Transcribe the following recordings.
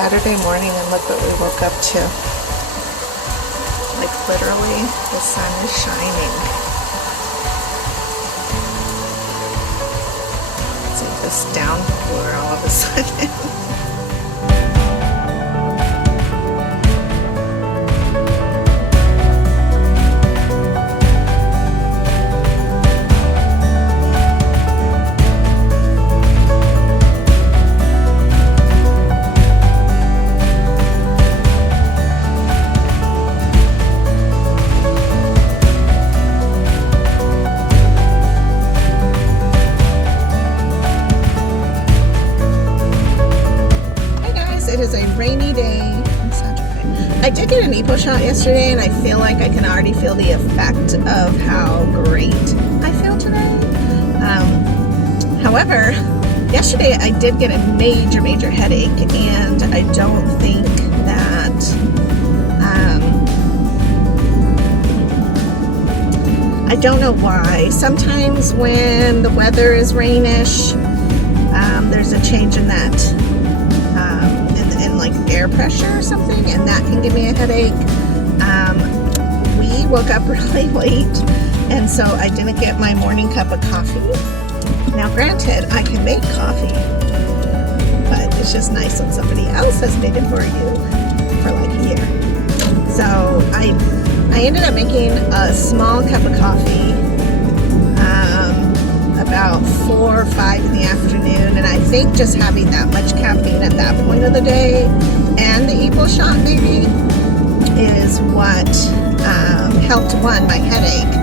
Saturday morning and look what we woke up to. Like literally, the sun is shining. It's like this downpour all of a sudden. Rainy day on Saturday. I did get an EPO shot yesterday and I feel like I can already feel the effect of how great I feel today. However, yesterday I did get a major headache and I don't think that I don't know why. Sometimes when the weather is rainish, there's a change in that like air pressure or something, and that can give me a headache. We woke up really late, and so I didn't get my morning cup of coffee. Now granted, I can make coffee, but it's just nice when somebody else has made it for you for like a year. So I ended up making a small cup of coffee about 4 or 5 in the afternoon, and I think just having that much caffeine at that point of the day and the EPO shot maybe is what helped my headache.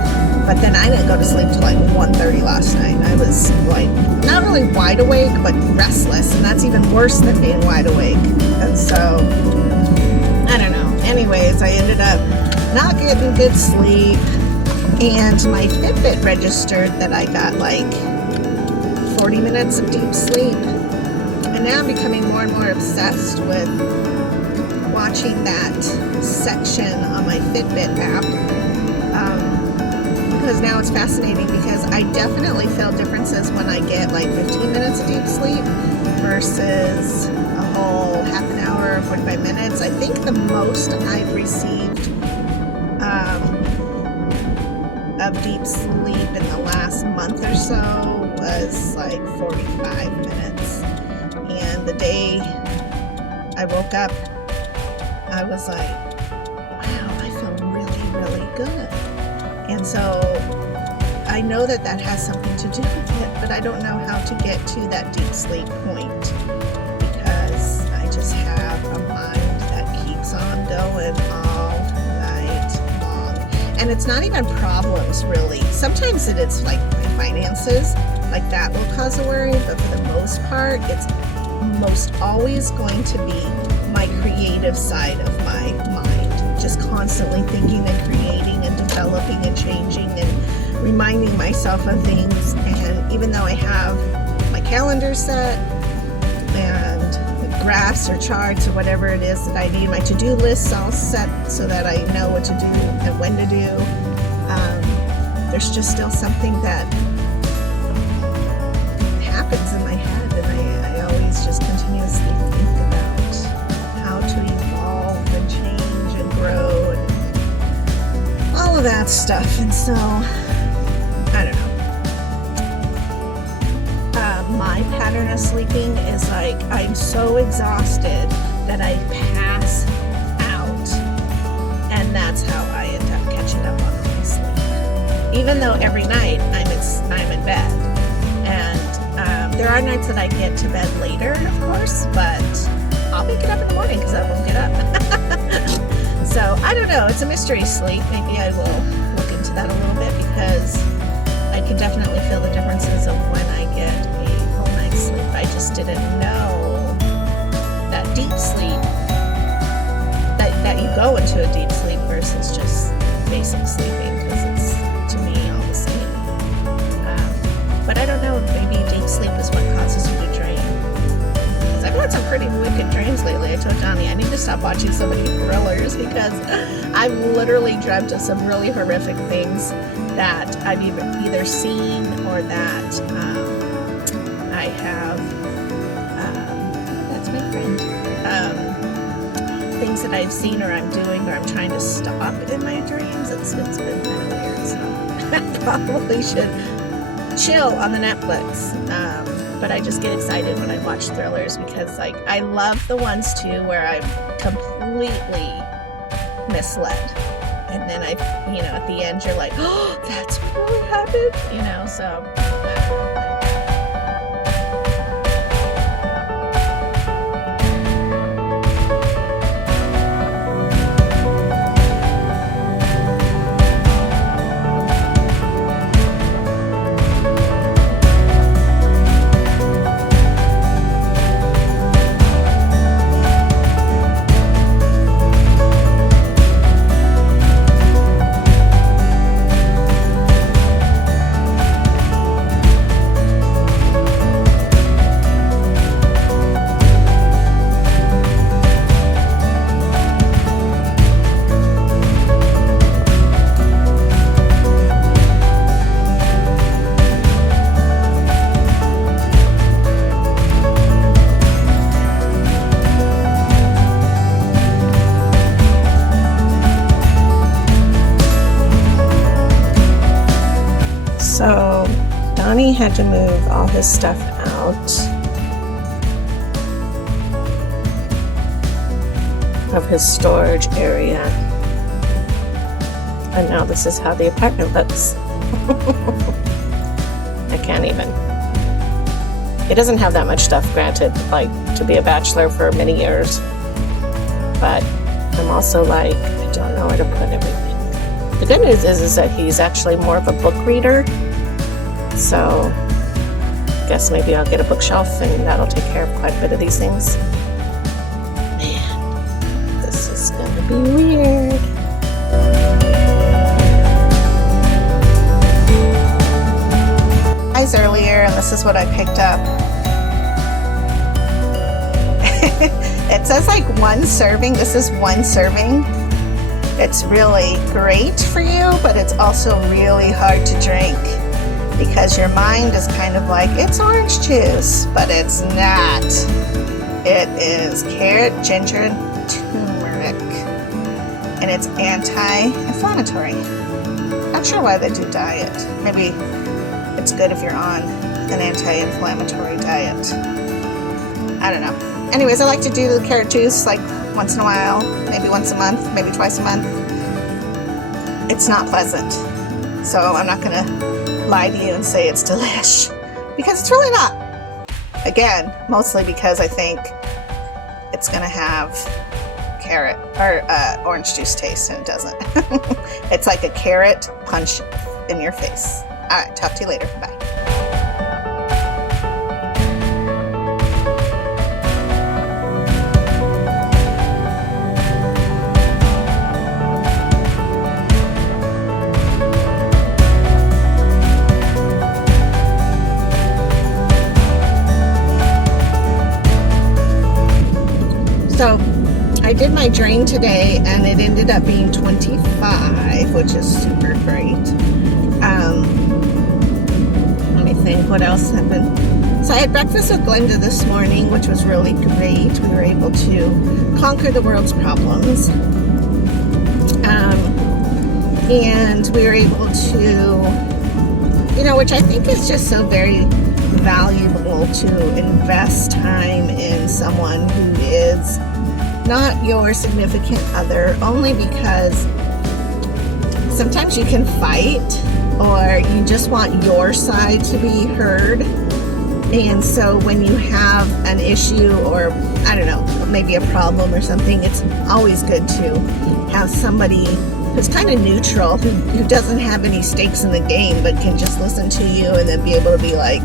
But then I didn't go to sleep till like 1:30 last night. I was like not really wide awake but restless, and that's even worse than being wide awake. And so I don't know. Anyways, I ended up not getting good sleep. And my Fitbit registered that I got like 40 minutes of deep sleep. And now I'm becoming more and more obsessed with watching that section on my Fitbit app. Because now it's fascinating because I definitely feel differences when I get like 15 minutes of deep sleep versus a whole half an hour or 45 minutes. I think the most I've received of deep sleep in the last month or so was like 45 minutes. And the day I woke up, I was like, wow, I feel really good. And so I know that that has something to do with it, but I don't know how to get to that deep sleep point because I just have a mind that keeps on going all night long. And it's not even problems really. Sometimes it's like my finances, like that will cause a worry, but for the most part, it's most always going to be my creative side of my mind. Just constantly thinking and creating and developing and changing and reminding myself of things. And even though I have my calendar set and graphs or charts or whatever it is that I need, my to-do lists all set so that I know what to do and when to do, there's just still something that happens in my head, and I always just continuously think about how to evolve and change and grow and all of that stuff. And so I don't know, my pattern of sleeping is like I'm so exhausted that I pass out, and that's how I end up catching up on my sleep, even though every night I'm in bed. And there are nights that I get to bed later, of course, but I'll make it up in the morning because I won't get up. So I don't know, it's a mystery sleep. Maybe I will look into that a little bit because I can definitely feel the differences of when I get a full night's sleep. I just didn't know that deep sleep, that you go into a deep sleep versus just basic sleeping, because it's, to me, all the same. But I don't know if maybe deep sleep is what causes you to dream. Because I've had some pretty wicked dreams lately. I told Johnny I need to stop watching so many thrillers because I've literally dreamt of some really horrific things that I've either seen or that I have, that's my friend, things that I've seen or I'm doing or I'm trying to stop in my dreams. It's been kind of weird, so I probably should chill on the Netflix. But I just get excited when I watch thrillers because like I love the ones too where I'm completely misled. And then at the end you're like, oh, that's what really happened, so. So Donnie had to move all his stuff out of his storage area. And now this is how the apartment looks. I can't even. It doesn't have that much stuff, granted, like to be a bachelor for many years. But I'm also like, I don't know where to put everything. The good news is that he's actually more of a book reader. So I guess maybe I'll get a bookshelf and that'll take care of quite a bit of these things. Man, this is gonna be weird. Guys, earlier, and this is what I picked up. It says like 1 serving. This is 1 serving. It's really great for you, but it's also really hard to drink because your mind is kind of like, it's orange juice, but it's not. It is carrot, ginger, and turmeric, and it's anti-inflammatory. Not sure why they do diet. Maybe it's good if you're on an anti-inflammatory diet. I don't know. Anyways, I like to do the carrot juice like once in a while, maybe once a month, maybe twice a month. It's not pleasant, so I'm not gonna lie to you and say it's delish, because it's really not. Again, mostly because I think it's gonna have carrot or orange juice taste, and it doesn't. It's like a carrot punch in your face. All right, talk to you later. Bye. So I did my drain today and it ended up being 25, which is super great. Let me think what else happened. So I had breakfast with Glenda this morning, which was really great. We were able to conquer the world's problems. And we were able to, which I think is just so very valuable to invest time in someone who is not your significant other, only because sometimes you can fight or you just want your side to be heard. And so when you have an issue or, I don't know, maybe a problem or something, it's always good to have somebody who's kind of neutral, who doesn't have any stakes in the game, but can just listen to you and then be able to be like,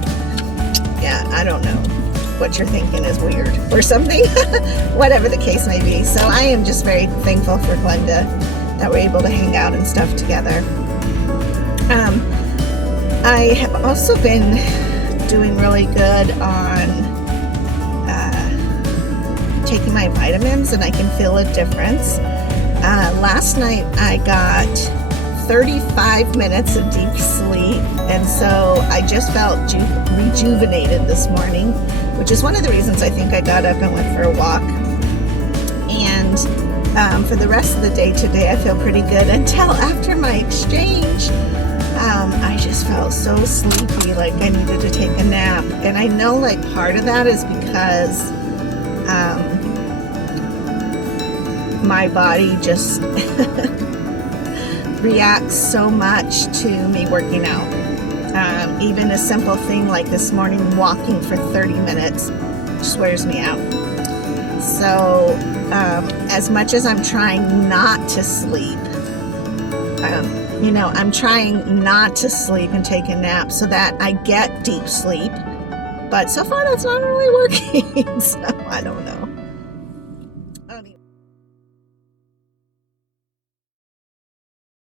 yeah, I don't know, what you're thinking is weird or something, whatever the case may be. So I am just very thankful for Glenda that we're able to hang out and stuff together. I have also been doing really good on taking my vitamins, and I can feel a difference. Last night I got 35 minutes of deep sleep, and so I just felt rejuvenated this morning, which is one of the reasons I think I got up and went for a walk. And And for the rest of the day today, I feel pretty good until after my exchange. I just felt so sleepy, like I needed to take a nap. And I know like part of that is because my body just reacts so much to me working out. Even a simple thing like this morning, walking for 30 minutes just wears me out. So as much as I'm trying not to sleep, I'm trying not to sleep and take a nap so that I get deep sleep. But so far that's not really working. So I don't know.